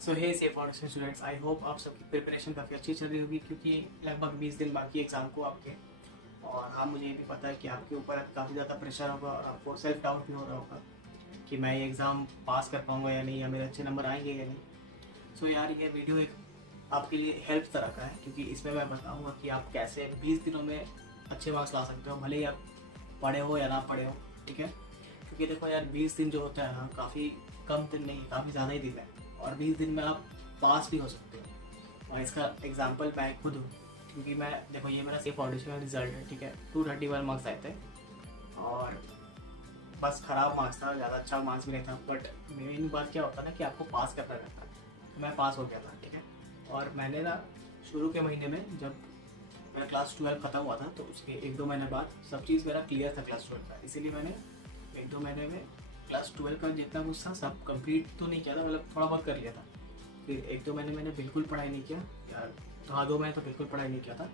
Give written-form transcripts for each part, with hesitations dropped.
सो हे से foundation students, I hope आप सबकी प्रिपरेशन काफ़ी अच्छी चल रही होगी क्योंकि लगभग 20 दिन बाकी एग्ज़ाम को आपके। और हाँ, मुझे ये भी पता है कि आपके ऊपर काफ़ी ज़्यादा प्रेशर होगा और आपको सेल्फ डाउट भी हो रहा होगा कि मैं ये एग्ज़ाम पास कर पाऊँगा या नहीं, या मेरे अच्छे नंबर आएंगे या नहीं। सो यार, ये वीडियो एक आपके लिए हेल्प तरह का है क्योंकि इसमें मैं बताऊँगा कि आप कैसे 20 दिनों में अच्छे मार्क्स ला सकते हो, भले ही आप पढ़े हो या ना पढ़े हो। ठीक है, क्योंकि देखो यार, 20 दिन जो होता है ना, काफ़ी कम दिन नहीं, काफ़ी ज़्यादा ही दिन है और 20 दिन में आप पास भी हो सकते हो। और इसका एग्जांपल मैं खुद हूँ क्योंकि मैं, देखो ये मेरा सेफ फाउंडेशन का रिजल्ट है। ठीक है, 231 मार्क्स आए थे और बस ख़राब मार्क्स था, ज़्यादा अच्छा मार्क्स भी नहीं था। बट मेन बात क्या होता है ना कि आपको पास करना रहता है, तो मैं पास हो गया था। ठीक है, और मैंने ना शुरू के महीने में जब मेरा क्लास 12 ख़त्म हुआ था तो उसके 1-2 महीने बाद सब चीज़ मेरा क्लियर था क्लास 12 का, इसीलिए मैंने 1-2 महीने में क्लास 12 का जितना कुछ था सब कंप्लीट तो नहीं किया था, मतलब थोड़ा बहुत कर लिया था। फिर 1-2 महीने मैंने बिल्कुल पढ़ाई नहीं किया यार, तो हाँ 2 महीने तो बिल्कुल पढ़ाई नहीं किया था।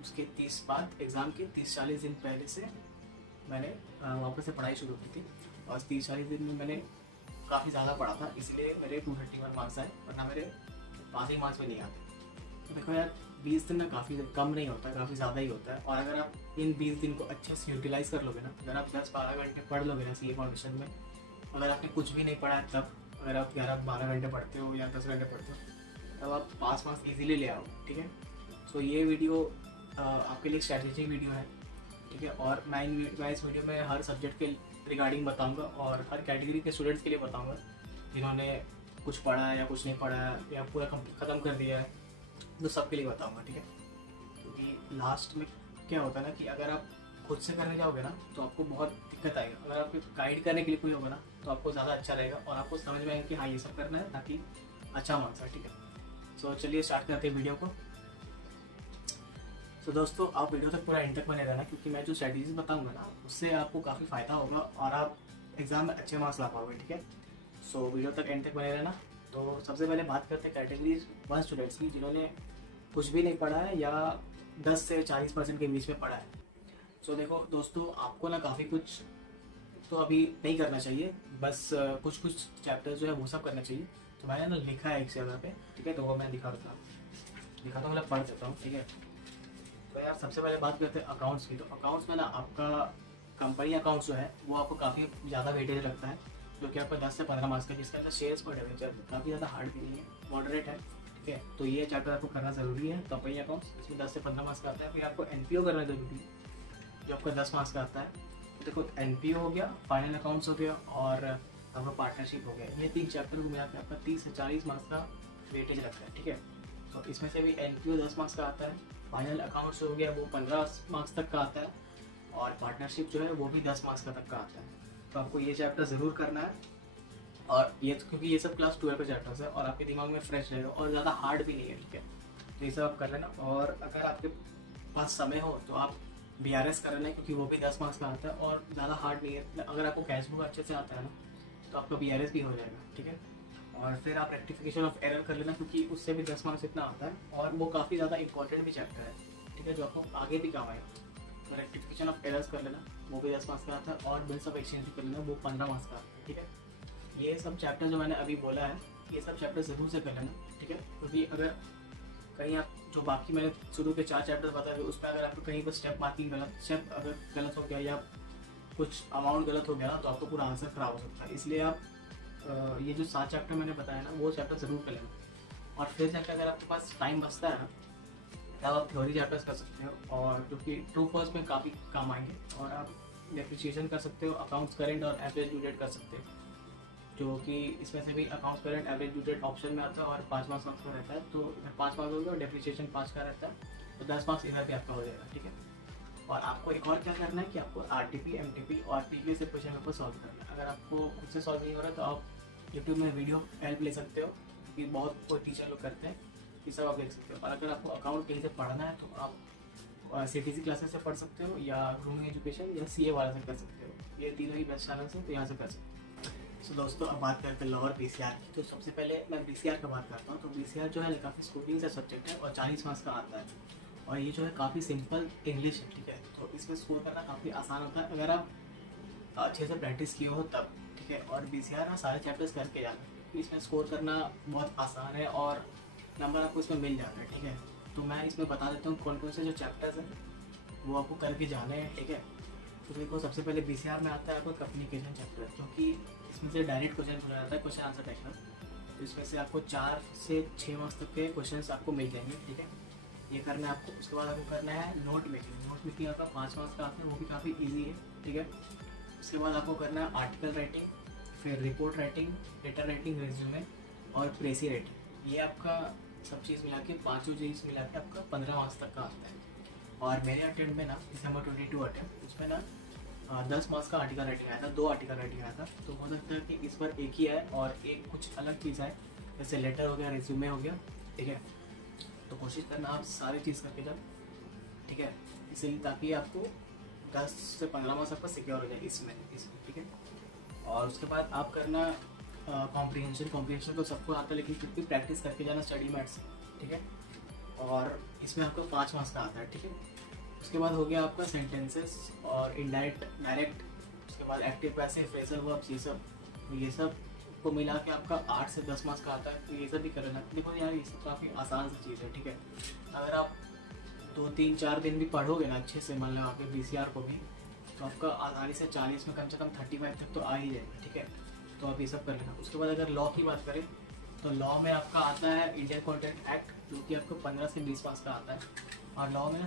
उसके 30 बाद एग्ज़ाम के 30-40 दिन पहले से मैंने वापस से पढ़ाई शुरू की थी और 30-40 दिन में मैंने काफ़ी ज़्यादा पढ़ा था, इसलिए मेरे 231 मार्क्स आए, वरना मेरे पासिंग मार्क्स में नहीं आते। तो देखो यार, 20 दिन ना काफ़ी कम नहीं होता है, काफ़ी ज़्यादा ही होता है। और अगर आप इन 20 दिन को अच्छे से यूटिलाइज़ कर लोगे ना, अगर आप 10-12 घंटे पढ़ लोगे ना सीए फाउंडेशन में, अगर आपने कुछ भी नहीं पढ़ा है तब, अगर आप 11-12 घंटे पढ़ते हो या 10 घंटे पढ़ते हो, तब आप पास मार्क्स ईजिली ले आओ। ठीक है, सो ये वीडियो आपके लिए स्ट्रैटेजिक वीडियो है। ठीक है, और मैं इस वीडियो में हर सब्जेक्ट के रिगार्डिंग बताऊँगा और हर कैटेगरी के स्टूडेंट्स के लिए बताऊँगा जिन्होंने कुछ पढ़ा है या कुछ नहीं पढ़ा है या पूरा ख़त्म कर दिया है, तो सबके लिए बताऊंगा। ठीक है, क्योंकि लास्ट में क्या होता है ना कि अगर आप खुद से करने जाओगे ना तो आपको बहुत दिक्कत आएगा, अगर आपको गाइड करने के लिए कोई होगा ना तो आपको ज़्यादा अच्छा रहेगा और आपको समझ में आएगा कि हाँ ये सब करना है ताकि अच्छा मार्क्स आए। ठीक है, सो चलिए स्टार्ट करते हैं वीडियो को। तो दोस्तों, आप वीडियो तक पूरा एंड तक बने रहना क्योंकि मैं जो स्ट्रैटेजीज बताऊँगा ना उससे आपको काफ़ी फ़ायदा होगा और आप एग्ज़ाम में अच्छे मार्क्स ला पाओगे। ठीक है, सो वीडियो तक एंड तक बने रहना। तो सबसे पहले बात करते हैं कैटेगरी 1 स्टूडेंट्स की जिन्होंने कुछ भी नहीं पढ़ा है या 10 से 40% के बीच में पढ़ा है। सो देखो दोस्तों, आपको ना काफ़ी कुछ तो अभी नहीं करना चाहिए, बस कुछ कुछ चैप्टर जो है वो सब करना चाहिए। तो मैंने ना लिखा है एक जगह पे। ठीक है, तो वो मैं दिखाता हूँ, मतलब पढ़ देता हूँ। ठीक है, तो यार सबसे पहले बात करते हैं अकाउंट्स की। तो अकाउंट्स में ना आपका कंपनी अकाउंट्स जो है वो आपको काफ़ी ज़्यादा वेटेज लगता है, जो कि आपका 10 से 15 मार्क्स का, जिसके अंदर शेयर्स पर डेवेंचर काफ़ी ज़्यादा हार्ड भी नहीं है, मॉडरेट है। ठीक है, तो ये चैप्टर आपको करना ज़रूरी है, कंपनी अकाउंट्स, इसमें 10 से 15 मार्क्स का आता है। फिर आपको एनपीओ करना ज़रूरी है जो आपका 10 मार्क्स का आता है। तो देखो, एनपीओ हो गया, फाइनल अकाउंट्स हो गया और आपका पार्टनरशिप हो गया, ये 3 चैप्टर को मिला के आपका 30 से 40 मार्क्स का वेटेज रखता है। ठीक है, तो इसमें से भी एनपीओ 10 मार्क्स का आता है, फाइनल अकाउंट्स हो गया वो 15 मार्क्स तक का आता है और पार्टनरशिप जो है वो भी 10 मार्क्स का तक का आता है। तो आपको ये चैप्टर ज़रूर करना है और ये क्योंकि ये सब क्लास 12 के चैप्टर्स है और आपके दिमाग में फ्रेश रहेगा और ज़्यादा हार्ड भी नहीं है। ठीक है, तो ये सब आप कर लेना। और अगर आपके पास समय हो तो आप बीआरएस कर लेना क्योंकि वो भी 10 मार्क्स का आता है और ज़्यादा हार्ड नहीं है। अगर आपको कैश बुक अच्छे से आता है ना तो आपका बीआरएस भी हो जाएगा। ठीक है, और फिर आप रेक्टिफिकेशन ऑफ एरर कर लेना क्योंकि उससे भी 10 मार्क्स इतना आता है और वो काफ़ी ज़्यादा इंपॉर्टेंट भी चैप्टर है। ठीक है, जो आपको आगे भी काम आएगा। तो रेक्टिफिकेशन ऑफ एरर्स कर लेना, वो भी 10 मार्क्स का आता है और बिल्स ऑफ एक्सचेंज भी कर लेना, वो 15 मार्क्स का आता है। ठीक है, ये सब चैप्टर जो मैंने अभी बोला है ये सब चैप्टर ज़रूर से कर लेना। ठीक है, क्योंकि अगर कहीं आप जो बाकी मैंने शुरू के 4 चैप्टर बताए उस पर अगर आपको कहीं पर स्टेप मार्किंग स्टेप अगर गलत हो गया या कुछ अमाउंट गलत हो गया ना तो आपको पूरा आंसर खराब हो सकता है। इसलिए आप ये जो 7 चैप्टर मैंने बताया ना वो चैप्टर ज़रूर कर लेना। और फिर जाकर अगर आपके पास टाइम बचता है ना तब आप थ्योरी चैप्टर्स कर सकते हो और जो कि ट्रू फर्स्ट में काफ़ी काम आएंगे। और आप डेप्रिसिएशन कर सकते हो, अकाउंट्स करेंट और एवरेज ड्यू डेट कर सकते हो, जो कि इसमें से भी accounts current average due date option में आता है और 5 मार्क्स का रहता है। तो इधर 5 मार्क्स होगा और डेप्रिसिएशन 5 का रहता है, तो 10 मार्क्स इधर भी आपका हो जाएगा। ठीक है, और आपको एक और क्या करना है कि आपको आरटीपी, एमटीपी और टीपी से क्वेश्चन पेपर सॉल्व करना है। अगर आपको खुद से सॉल्व नहीं हो रहा तो आप यूट्यूब में वीडियो हेल्प ले सकते हो, कि बहुत कोई टीचर लोग करते हैं, ये सब आप देख सकते हो। और अगर आपको अकाउंट कहीं से पढ़ना है तो आप सीटीसी क्लासेस से पढ़ सकते हो या ग्रूमिंग एजुकेशन या सीए वाला से कर सकते हो, ये तीनों ही बेस्ट चैनल्स हैं, तो यहाँ से कर सकते हो। सो दोस्तों, अब बात करते हैं लोअर बीसीआर की। तो सबसे पहले मैं बीसीआर का बात करता हूँ। तो बीसीआर जो है काफ़ी स्कूलिंग का सब्जेक्ट है और 40 मार्क्स का आता है और ये जो है काफ़ी सिंपल इंग्लिश है। ठीक है, तो इसमें स्कोर करना काफ़ी आसान होता है अगर आप अच्छे से प्रैक्टिस किए हो तब। ठीक है, और बीसीआर ना सारे चैप्टर्स करके जाना, क्योंकि इसमें स्कोर करना बहुत आसान है और नंबर आपको इसमें मिल जाता है, ठीक है। तो मैं इसमें बता देता हूँ कौन कौन से जो चैप्टर्स हैं वो आपको करके जाने हैं, ठीक है। तो देखो सबसे पहले BCR में आता है आपको कम्युनिकेशन चैप्टर, क्योंकि इसमें से डायरेक्ट क्वेश्चन पूछा जाता है, क्वेश्चन आंसर टाइप का। तो इसमें से आपको 4 से 6 मार्क्स तक के क्वेश्चन आपको मिल जाएंगे, ठीक है। ये करना है आपको। उसके बाद आपको करना है नोट मेकिंग। नोट मेकिंग आपका 5 मार्क्स का आता है, वो भी काफ़ी ईजी है, ठीक है। उसके बाद आपको करना है आर्टिकल राइटिंग, फिर report writing, letter writing, resume और प्रेसी राइटिंग। ये आपका सब चीज़ मिला के, पाँचों चीज़ मिला के आपका 15 मार्क्स तक का आता है। और मेरे अटेम्प्ट में ना December 22 अटेम्प्ट, उसमें ना 10 मार्क्स का आर्टिकल राइटिंग आया था, 2 आर्टिकल राइटिंग आया था। तो हो सकता है कि इस बार एक ही आए और एक कुछ अलग चीज़ आए, जैसे लेटर हो गया, रिज्यूमे हो गया, ठीक है। तो कोशिश करना आप सारी चीज़ करके जाओ, ठीक है, इसलिए ताकि आपको 10 से 15 मार्क्स आपका सिक्योर हो जाए इसमें, ठीक है। और उसके बाद आप करना कॉम्प्रीहेंशन तो सबको आता है, लेकिन क्योंकि प्रैक्टिस करके जाना स्टडी मैट्स, ठीक है। और इसमें आपको 5 मार्क्स का आता है, ठीक है। उसके बाद हो गया आपका सेंटेंसेस और इनडायरेक्ट, डायरेक्ट। उसके बाद एक्टिव, पैसिव, फ्रेजल वर्ब्स, ये सब को मिला के आपका 8 से 10 मार्क्स का आता है। तो ये सब भी कर लेना। देखो यार, ये सब काफ़ी आसान सी चीज़ है, ठीक है। अगर आप 2-3-4 दिन भी पढ़ोगे ना अच्छे से, मन लगा के BCR को भी, तो आपका आसानी से 40 में कम से कम 35 तक तो आ ही जाएगा, ठीक है। तो आप ये सब कर लेना। उसके बाद अगर लॉ की बात करें तो लॉ में आपका आता है इंडियन कॉन्ट्रैक्ट एक्ट, जो कि आपको 15 से 20 मार्क्स का आता है। और लॉ में ना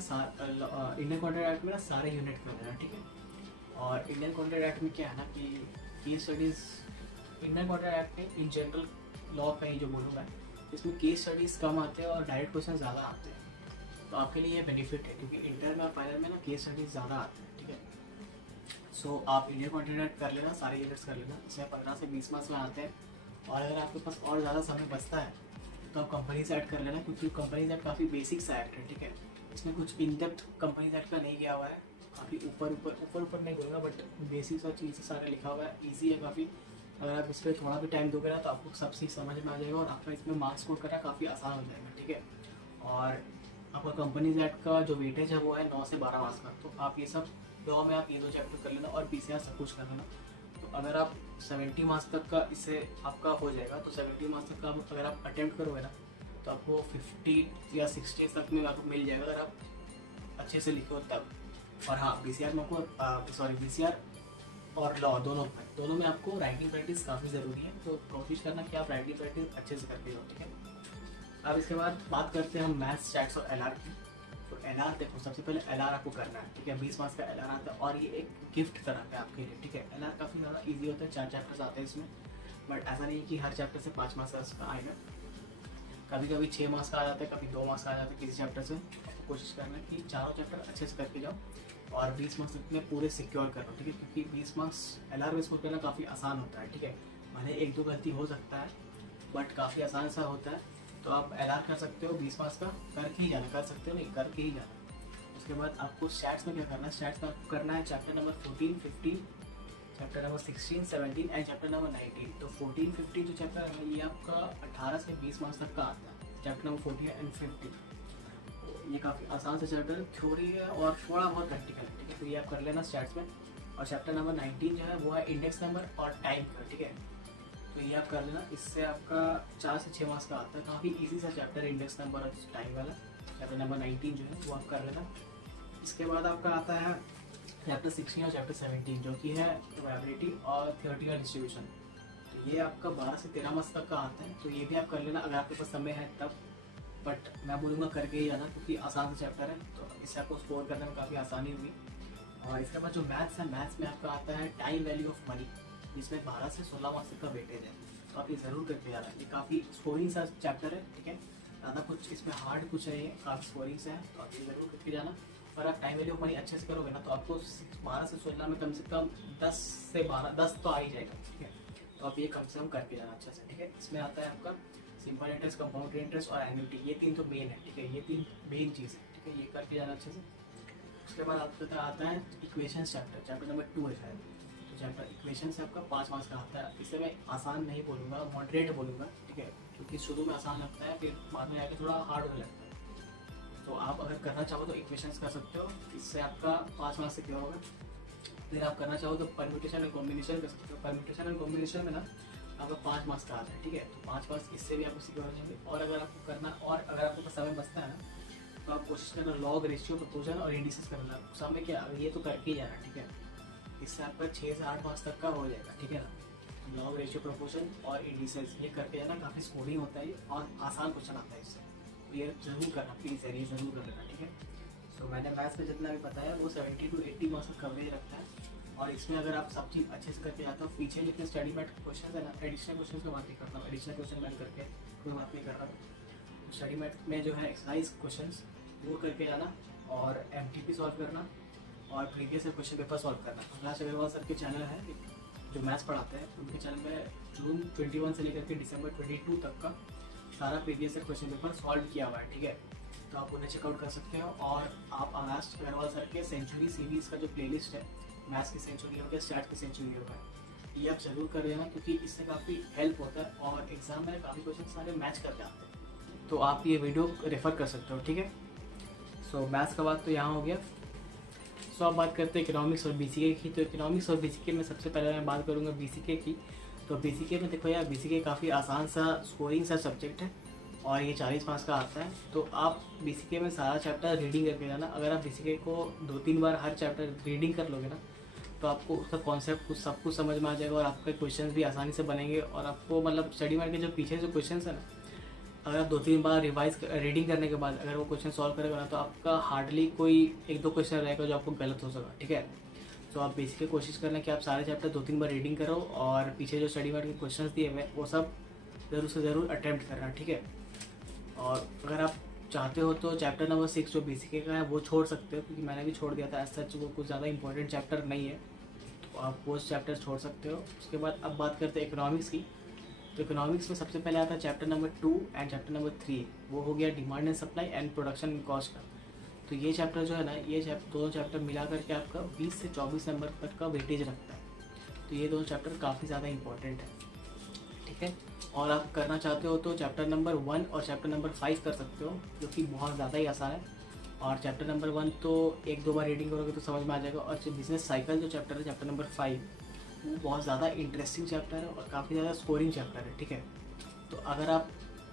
इंडियन कॉन्ट्रैक्ट एक्ट में ना सारे यूनिट कर लेना, ठीक है। और इंडियन कॉन्ट्रैक्ट एक्ट में क्या है ना कि case studies, Indian contract act में इन जनरल लॉ का ही जो बोलूँगा, इसमें केस स्टडीज़ कम आते हैं और डायरेक्ट क्वेश्चन ज़्यादा आते हैं। तो आपके लिए ये बेनिफिट है, क्योंकि इंटर में और फाइनल में ना केस स्टडीज़ ज़्यादा आते हैं, ठीक है। सो आप इंडियन कॉन्ट्रैक्ट एक्ट कर लेना, सारे यूनिट्स कर लेना, इसमें 15 से 20 मार्क्स में आते हैं। और अगर आपके पास और ज़्यादा समय बचता है तो आप कंपनीज एक्ट कर लेना, क्योंकि कंपनीज एक्ट काफ़ी बेसिक सा एक्ट है, ठीक है। इसमें कुछ इन डेप्थ कंपनीज एक्ट का नहीं गया हुआ है, काफ़ी ऊपर नहीं बोलूँगा, बट बेसिक सा चीज़ें सारा लिखा हुआ है, ईजी है काफ़ी। अगर आप इस पर थोड़ा भी टाइम दोगे ना तो आपको सब चीज़ समझ में आ जाएगा और आपका इसमें मार्क्स स्कोर करना काफ़ी आसान हो जाएगा, ठीक है। और आपका कंपनीज एक्ट का जो वेटेज है वो है 9 से 12 मार्क्स का। तो आप ये सब लॉ में आप ये 2 चैप्टर कर लेना और BCR सब कुछ कर लेना। तो अगर आप 70 मार्क्स तक का इससे आपका हो जाएगा, तो 70 मार्क्स तक का अगर आप अटेम्प्ट करोगे ना तो आपको 50 या 60 तक में आपको मिल जाएगा, अगर आप अच्छे से लिखो तब। और हाँ, BCR में आपको BCR और लॉ दोनों में आपको राइटिंग प्रैक्टिस काफ़ी ज़रूरी है। तो कोशिश करना कि आप राइटिंग प्रैक्टिस अच्छे से करके जाओ, ठीक है। अब इसके बाद बात करते हैं हम मैथ्स, स्टैट्स और LR की। तो LR देखो, सबसे पहले LR आपको करना है, ठीक है। 20 मार्क्स का LR आता है और ये एक गिफ्ट तरह का आपके लिए, ठीक है। LR काफ़ी ज़्यादा ईजी होता है, 4 चैप्टर्स आते हैं इसमें, बट ऐसा नहीं है कि हर चैप्टर से 5 मार्क्स का आएगा। कभी कभी 6 मार्क्स का आ जाता है, कभी 2 मार्क्स का आ जाता है किसी चैप्टर से। आपको कोशिश करना है कि चारों चैप्टर अच्छे से करके जाओ और 20 मार्क्स इतने पूरे सिक्योर करो, ठीक है। क्योंकि 20 मार्क्स LR में स्कोर करना काफ़ी आसान होता है, ठीक है। भले 1-2 गलती हो सकता है, बट काफ़ी आसान सा होता है। तो आप LR कर सकते हो 20 मार्क्स का, करके ही जाना, कर सकते हो नहीं, करके ही जाना। उसके बाद आपको स्टैट्स में क्या करना है, स्टैट्स में आपको करना है chapter number 14, 15, chapter number 16, 17 and chapter number 19। तो 14, 15 जो चैप्टर है ये आपका 18 से 20 मार्क्स तक का आता है, चैप्टर नंबर 14 एंड 15। ये काफ़ी आसान सा चैप्टर थ्योरी है और थोड़ा बहुत प्रैक्टिकल है, ठीक है। तो ये आप कर लेना स्टैट्स में। और चैप्टर नंबर 19 जो है वो है इंडेक्स नंबर और टाइम का, ठीक है। तो ये आप कर लेना, इससे आपका 4 से 6 मार्क्स का आता है। काफ़ी इजी सा चैप्टर है इंडेक्स नंबर और टाइम वाला, चैप्टर नंबर 19 जो है वो आप कर लेना। इसके बाद आपका आता है चैप्टर 16 और चैप्टर 17, जो कि है प्रोबेबिलिटी और थियोरेटिकल डिस्ट्रीब्यूशन। तो ये आपका 12 से 13 मार्क्स तक का आता है। तो ये भी आप कर लेना अगर आपके पास समय है तब, बट मैं बोलूँगा करके ही जाना, क्योंकि आसान सा चैप्टर है, तो इससे आपको स्कोर करने में काफ़ी आसानी हुई। और इसके बाद जो मैथ्स है, मैथ्स में आपका आता है टाइम वैल्यू ऑफ मनी, जिसमें 12 से 16 मार्क्स तक का वेटेज है। तो आप ये ज़रूर करके जाना, ये काफ़ी स्कोरिंग सा चैप्टर है, ठीक है। ज़्यादा कुछ इसमें हार्ड कुछ है, ये काफ़ी स्कोरिंग से है, तो आप ये ज़रूर करके जाना। अगर आप टाइम वैल्यू ऑफ मनी अच्छे से करोगे ना तो आपको 12 से 16 में कम से कम 10 से 12, 10 तो आ ही जाएगा, ठीक है। तो आप ये कम से कम करके जाना अच्छे से, ठीक है। इसमें आता है आपका सिंपल इंटरेस्ट, कंपाउंड इंटरेस्ट और एन्युटी, ये 3 तो मेन है, ठीक है। ये 3 मेन चीज़ है, ठीक है। ये करके जाना अच्छे से। उसके बाद आपका आता है इक्वेशंस चैप्टर, चैप्टर नंबर 2 है शायद। तो चैप्टर इक्वेशन से आपका 5 मार्क्स का आता है। इसे मैं आसान नहीं बोलूँगा, मॉडरेट बोलूँगा, ठीक है। क्योंकि शुरू में आसान लगता है, फिर बाद में आके थोड़ा हार्ड होने लगता है। तो आप अगर करना चाहो तो इक्वेशंस कर सकते हो, इससे आपका 5 मार्क्स सिक्योर होगा। फिर आप करना चाहो तो परम्यूटेशन एंड कॉम्बिनेशन कर सकते हो। परम्यूटेशन एंड कॉम्बिनेशन में ना आपका 5 मार्क्स का आता है, ठीक है। तो 5 मार्क्स इससे भी आपको सिक्योर हो जाएंगे। और अगर आपको करना, और अगर आपके पास समय बचता है ना, तो आप कोशिश करना लॉग, रेशियो, प्रोपोर्शन और इंडिसेस करना। समय क्या, ये तो करके ही जाना, ठीक है। इससे आपका 6 से 8 मार्क्स तक का हो जाएगा, ठीक है ना। लॉग, रेशियो, प्रोपोर्शन और इंडिसेस ये करके जाना, काफ़ी स्कोरिंग होता है और आसान क्वेश्चन आता है इससे। तो ये ज़रूर करना प्लीज़ यार, ये ज़रूर कर लेना, ठीक है। तो मैंने मैथ्स में जितना भी बताया वो 70 to 80 मार्क्स का कवरेज रखता है। और इसमें अगर आप सब चीज़ अच्छे से करके जाते हो, पीछे जितने स्टडी मैट क्वेश्चन है ना, एडिशनल क्वेश्चन की बात नहीं करता हूँ, एडिशनल क्वेश्चन मैंने करके कोई बात नहीं कर रहा हूँ। स्टडी मैट में जो है एक्सरसाइज क्वेश्चन वो करके जाना, और MTP सॉल्व करना, और प्रीवियस क्वेश्चन पेपर सॉल्व करना। प्रकाश अग्रवाल सर के चैनल है जो मैथ्स पढ़ाते हैं, उनके चैनल में जून 21 से लेकर के दिसंबर 22 तक का सारा प्रीवियस क्वेश्चन पेपर सॉल्व किया हुआ है, ठीक है। तो आप उन्हें चेकआउट कर सकते हो। और आप आकाश अग्रवाल सर के सेंचुरी सीरीज़ का जो प्लेलिस्ट है, मैथ्स की सेंचुरी हो गया, स्टैट की सेंचुरी हो गया, ये आप जरूर कर लेना, क्योंकि इससे काफ़ी हेल्प होता है और एग्जाम में काफ़ी क्वेश्चन सारे मैच कर जाते हैं। तो आप ये वीडियो रेफर कर सकते हो, ठीक है। सो मैथ्स का बात तो यहाँ हो गया। सो अब बात करते हैं इकोनॉमिक्स और BCK की। तो इकोनॉमिक्स और BCK में सबसे पहले मैं बात करूँगा BCK की। तो BCK में देखो यार, BCK काफ़ी आसान सा स्कोरिंग सा सब्जेक्ट है और ये 40 मार्क्स का आता है। तो आप BCK में सारा चैप्टर रीडिंग करके जाना। अगर आप BCK को 2-3 बार हर चैप्टर रीडिंग कर लोगे ना, तो आपको उसका कॉन्सेप्ट कुछ सब कुछ समझ में आ जाएगा और आपके क्वेश्चंस भी आसानी से बनेंगे। और आपको मतलब स्टडी मैट के जो पीछे जो क्वेश्चंस है ना, अगर आप 2-3 बार रीडिंग करने के बाद अगर वो क्वेश्चन सॉल्व करेगा ना, तो आपका हार्डली कोई 1-2 क्वेश्चन रहेगा जो आपको गलत हो सका, ठीक है। तो आप बेसिकली कोशिश करना कि आप सारे चैप्टर 2-3 बार रीडिंग करो और पीछे जो स्टडी मैट के क्वेश्चन दिए हुए वो सब ज़रूर से ज़रूर अटैम्प्ट करना, ठीक है। और अगर आप चाहते हो तो चैप्टर नंबर 6 जो BCK का है वो छोड़ सकते हो, क्योंकि मैंने भी छोड़ दिया था। एज सच वो कुछ ज़्यादा इंपॉर्टेंट चैप्टर नहीं है, तो आप वो चैप्टर छोड़ सकते हो। उसके बाद अब बात करते हैं इकोनॉमिक्स की। तो इकोनॉमिक्स में सबसे पहले आता है chapter number 2 and chapter number 3, वो हो गया demand and supply and production and cost का। तो ये चैप्टर जो है ना, ये दोनों चैप्टर मिला करके आपका 20 से 24 नंबर तक का वेटेज रखता है। तो ये दोनों चैप्टर काफ़ी ज़्यादा इंपॉर्टेंट है, ठीक है। और आप करना चाहते हो तो चैप्टर नंबर 1 और चैप्टर नंबर 5 कर सकते हो, जो कि बहुत ज़्यादा ही आसान है। और चैप्टर नंबर 1 तो 1-2 बार रीडिंग करोगे तो समझ में आ जाएगा। और जो बिजनेस साइकिल जो चैप्टर है, चैप्टर नंबर 5, वो बहुत ज़्यादा इंटरेस्टिंग चैप्टर है और काफ़ी ज़्यादा स्कोरिंग चैप्टर है, ठीक है। तो अगर आप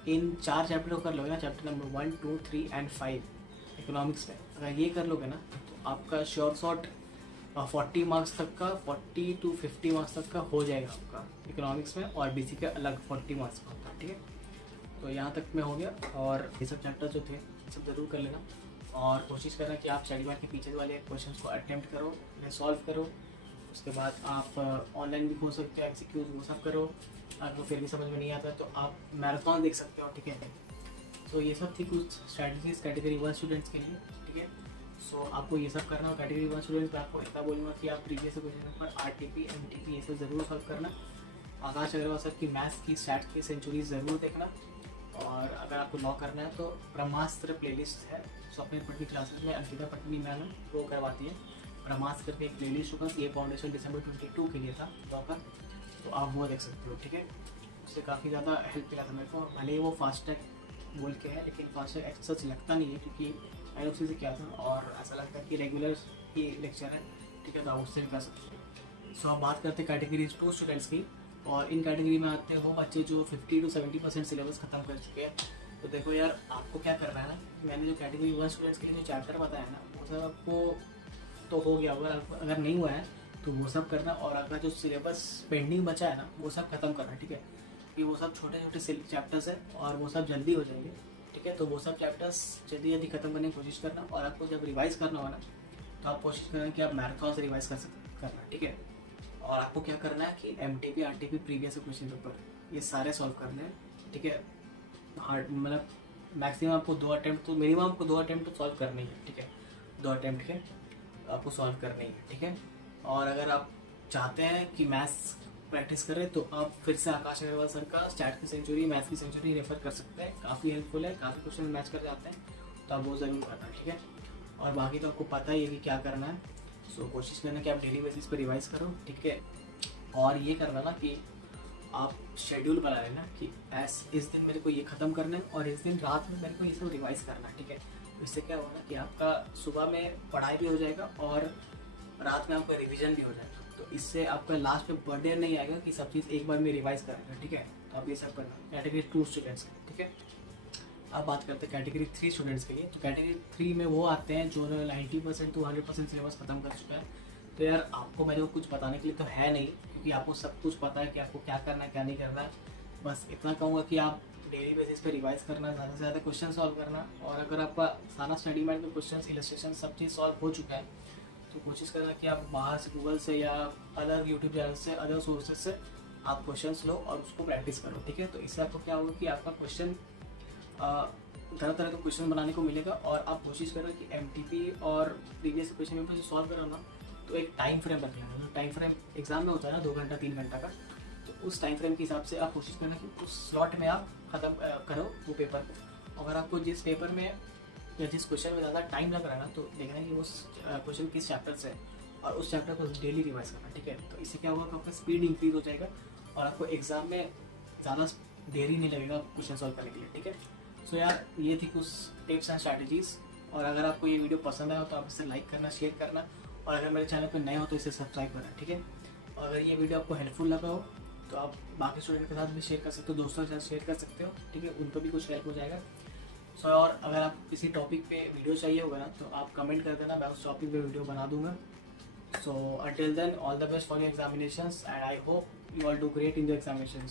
इन 4 चैप्टर को कर लोगे ना, चैप्टर नंबर 1, 2, 3 एंड 5 इकोनॉमिक्स में, अगर ये कर लोगे ना, तो आपका श्योर शॉट 40 मार्क्स तक का, 40 to 50 मार्क्स तक का हो जाएगा आपका इकोनॉमिक्स में। और BCK का अलग 40 मार्क्स का होता है, ठीक है। तो यहाँ तक में हो गया। और ये सब चैप्टर जो थे सब ज़रूर कर लेना और कोशिश करना कि आप स्टडी मैट के पीछे वाले क्वेश्चंस को अटेम्प्ट करो, उन्हें सॉल्व करो। उसके बाद आप ऑनलाइन भी खोल सकते हो, MCQs वो सब करो। आपको फिर भी समझ में नहीं आता है तो आप मैराथन देख सकते हो, ठीक है। तो ये सब थी कुछ स्ट्रैटेजीज कैटेगरी 1 स्टूडेंट्स के लिए, ठीक है। सो आपको ये सब करना हो कैटेगरी 1 स्टूडेंट्स में। आपको इतना बोलूँगा कि आप प्रीवियस क्वेश्चन पर RTP, MTP ये सब ज़रूर सॉल्व करना। आकाश अग्रवाल सर की मैथ्स की स्टैट्स की सेंचुरी ज़रूर देखना। और अगर आपको लॉ करना है तो ब्रह्मास्त्र प्लेलिस्ट है, स्वप्निल पटनी क्लासेस में अंकिता पटनी मैम वो करवाती है। ब्रह्मास्त्र करके एक प्लेलिस्ट होगा, ये फाउंडेशन दिसंबर 22 के लिए था लॉ का, तो आप वो देख सकते हो, ठीक है। उससे काफ़ी ज़्यादा हेल्प मिला था मेरे को। भले ही वो फास्ट ट्रैक बोल के है, लेकिन फास्ट ट्रैक सच लगता नहीं है, क्योंकि मैंने उसी से किया था और ऐसा लगता है कि रेगुलर ही लेक्चर है, ठीक है। तो आप उससे भी कर सकते हो। सो आप बात करते हैं कैटेगरी 2 स्टूडेंट्स की। और इन कैटेगरी में आते हैं वो बच्चे जो 50 to 70% सिलेबस खत्म कर चुके हैं। तो देखो यार, आपको क्या करना है ना, मैंने जो कैटेगरी 1 स्टूडेंट्स के लिए जो चैप्टर बताया ना, वो सब आपको तो हो गया। अगर नहीं हुआ है तो वो सब करना, और आपका जो सिलेबस पेंडिंग बचा है ना, वो सब खत्म करना, ठीक है। कि वो सब छोटे छोटे चैप्टर्स है और वो सब जल्दी हो जाएंगे, ठीक है। तो वो सब चैप्टर्स जल्दी जल्दी खत्म करने की कोशिश करना। और आपको जब रिवाइज़ करना हो ना, तो आप कोशिश करना कि आप मैराथन से रिवाइज़ करना, ठीक है। और आपको क्या करना है कि MTP, RTP previous question paper ये सारे सॉल्व करने हैं, ठीक है। हार्ड मतलब मैक्सिमम आपको 2 अटैम्प्ट तो मिनिमम आपको 2 अटैम्प्ट तो सॉल्व करने ही है, ठीक है। 2 अटैम्प्ट के आपको सॉल्व करने ही है, ठीक है। और अगर आप चाहते हैं कि मैथ्स प्रैक्टिस करें तो आप फिर से आकाश अग्रवाल सर का स्टैट की सेंचुरी, मैथ्स की सेंचुरी रेफर कर सकते हैं। काफ़ी हेल्पफुल है, काफ़ी क्वेश्चन मैच कर जाते हैं, तो आप वो ज़रूर करना, ठीक है। और बाकी तो आपको पता ही है कि क्या करना है। सो कोशिश करना कि आप डेली बेसिस पर रिवाइज़ करो, ठीक है। और ये करना ना कि आप शेड्यूल बना लेना कि इस दिन मेरे को ये ख़त्म करना है और इस दिन रात में मेरे को ये सब रिवाइज़ करना है, ठीक है। तो इससे क्या होगा कि आपका सुबह में पढ़ाई भी हो जाएगा और रात में आपका रिवीजन भी हो जाएगा। तो इससे आपका लास्ट में बर्थडे नहीं आएगा कि सब चीज़ एक बार में रिवाइज करेंगे, ठीक है। तो आप ये सब करना कैटेगरी 2 स्टूडेंट्स, ठीक है। अब बात करते हैं कैटेगरी 3 स्टूडेंट्स के लिए। तो कैटेगरी 3 में वो आते हैं जो 90% टू 100% सिलेबस खत्म कर चुका है। तो यार आपको मैंने कुछ बताने के लिए तो है नहीं, क्योंकि आपको सब कुछ पता है कि आपको क्या करना है क्या नहीं करना है। बस इतना कहूँगा कि आप डेली बेसिस पे रिवाइज करना, ज़्यादा से ज़्यादा क्वेश्चन सॉल्व करना, और अगर आपका सारा स्टडी मैट में क्वेश्चन इलस्ट्रेशन सब चीज़ सॉल्व हो चुका है तो कोशिश करना कि आप बाहर से गूगल से या अदर यूट्यूब चैनल से, अदर सोर्सेज से आप क्वेश्चंस लो और उसको प्रैक्टिस करो, ठीक है। तो इससे आपको क्या होगा कि आपका क्वेश्चन तरह तरह का क्वेश्चन बनाने को मिलेगा, और आप कोशिश करो कि एमटीपी और प्रीवियस क्वेश्चन पेपर से सॉल्व करो ना, तो एक टाइम फ्रेम रख लेना। जो टाइम फ्रेम एग्जाम में होता है ना 2 घंटा 3 घंटा का, तो उस टाइम फ्रेम के हिसाब से आप कोशिश करना कि उस स्लॉट में आप खत्म करो वो पेपर को। अगर आपको जिस पेपर में या जिस क्वेश्चन में ज़्यादा टाइम लग रहा है ना, तो देखना कि उस क्वेश्चन किस चैप्टर से है और उस चैप्टर को डेली रिवाइज करना, ठीक है। तो इससे क्या होगा कि आपका स्पीड इंक्रीज हो जाएगा और आपको एग्जाम में ज़्यादा देरी नहीं लगेगा क्वेश्चन सॉल्व करने के लिए, ठीक है। सो यार ये थी कुछ टिप्स एंड स्ट्रैटेजीज, और अगर आपको ये वीडियो पसंद आया हो तो आप इसे लाइक करना, शेयर करना, और अगर मेरे चैनल पर नए हो तो इसे सब्सक्राइब करना, ठीक है। और अगर ये वीडियो आपको हेल्पफुल लगा हो तो आप बाकी स्टूडेंट के साथ भी शेयर कर सकते हो, दोस्तों के साथ शेयर कर सकते हो, ठीक है। उनको भी कुछ हेल्प हो जाएगा। सो और अगर आप किसी टॉपिक पे वीडियो चाहिए होगा ना, तो आप कमेंट कर देना, मैं उस टॉपिक पे वीडियो बना दूंगा। सो until then, all the best for your examinations, and I hope you all do great in your examinations.